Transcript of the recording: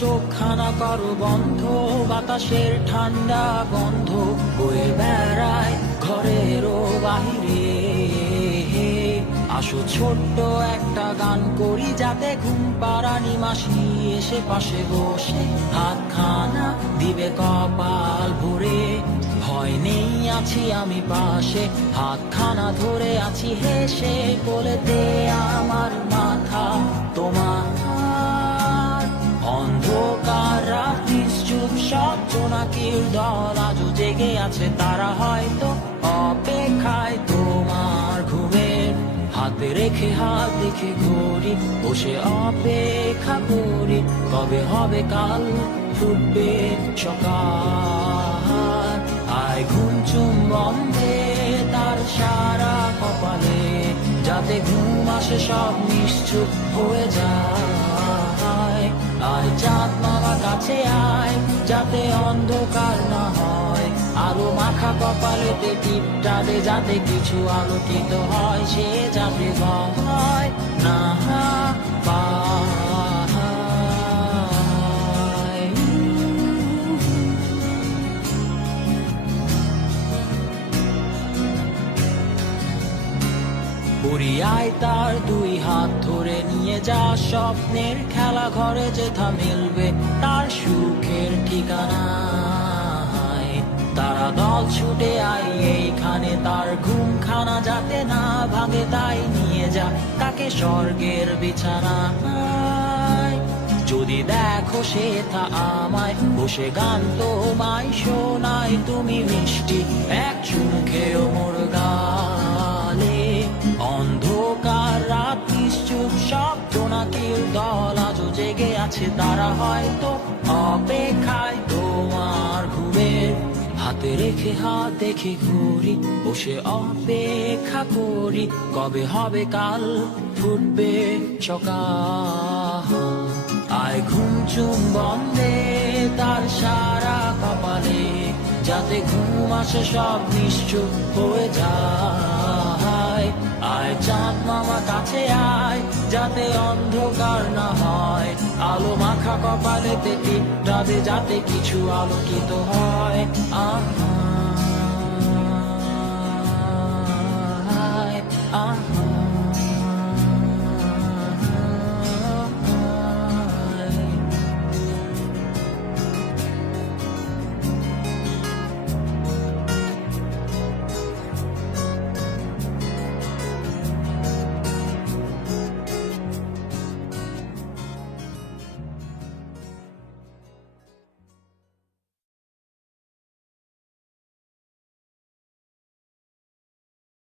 চোখখানা কারও বন্ধ বাতাসের ঠান্ডা গন্ধ বয়ে বেড়ায় ঘরেরও বাহিরে। আসো ছোট্ট একটা গান করি যাতে ঘুম পাড়ানি মাসি এসে পাশে বসে। হাত খানা দিবে কপাল ভরে। ভয় নেই, আছি আমি পাশে। হাত খানা ধরে আছি হেসে কোলেতে আমার মাথা। তোমার অন্ধকার রাত্রি চুপ সব জোনাকির দল আজও জেগে আছে। তারা হয়তো অপেক্ষায় তোমার হাতে রেখে হাত দেখে ঘড়ি, বসে অপেক্ষা করি, কবে হবে কাল, ফুটবে সকাল। আয় ঘুম চুম বন্ধে তার সারা কপালে, যাতে ঘুম আসে সব নিশ্চুপ হয়ে যায়। আয় চাঁদ মামা কাছে আয়, যাতে অন্ধকার না হয়। আলো মাখা কপালেতে টিপটা দে যাতে কিছু আলোকিত হয়, সে যাতে ভয় না পুরিয়ায় তার দুই হাত ধরে নিয়ে যা স্বপ্নের খেলা ঘরে যেথা মিলবে, তার সুখের ঠিকানা। তারা দল ছুটে আই এইখানে তার ঘুমখানা যাতে না ভাঙে, তাই নিয়ে যা, তাকে স্বর্গের বিছানা যদি দেখো সে তা আমায়, বসে গান তোমায় শোনায়, তুমি মিষ্টি এক চুমুখেও মোর গালে। অন্ধকার রাত্রি চুপ সব জোনাকির দল আজও জেগে আছে, তারা হয়তো অপেক্ষায় তোমার ঘুমের হাতে রেখে, হাত দেখে ঘুরি, বসে অপেক্ষা করি, কবে হবে কাল ফুটবে সকাল। আয় ঘুম চুম বন্ধে তার সারা কপালে, যাতে ঘুম আসে সব নিশ্চুপ হয়ে যায়। হয়। আয় চাঁদ মামা, কাছে আয়, যাতে অন্ধকার না হয়। আলো মাখা কপালে কপালেতে টিপটাতে যাতে কিছু আলোকিত হয়। আহা।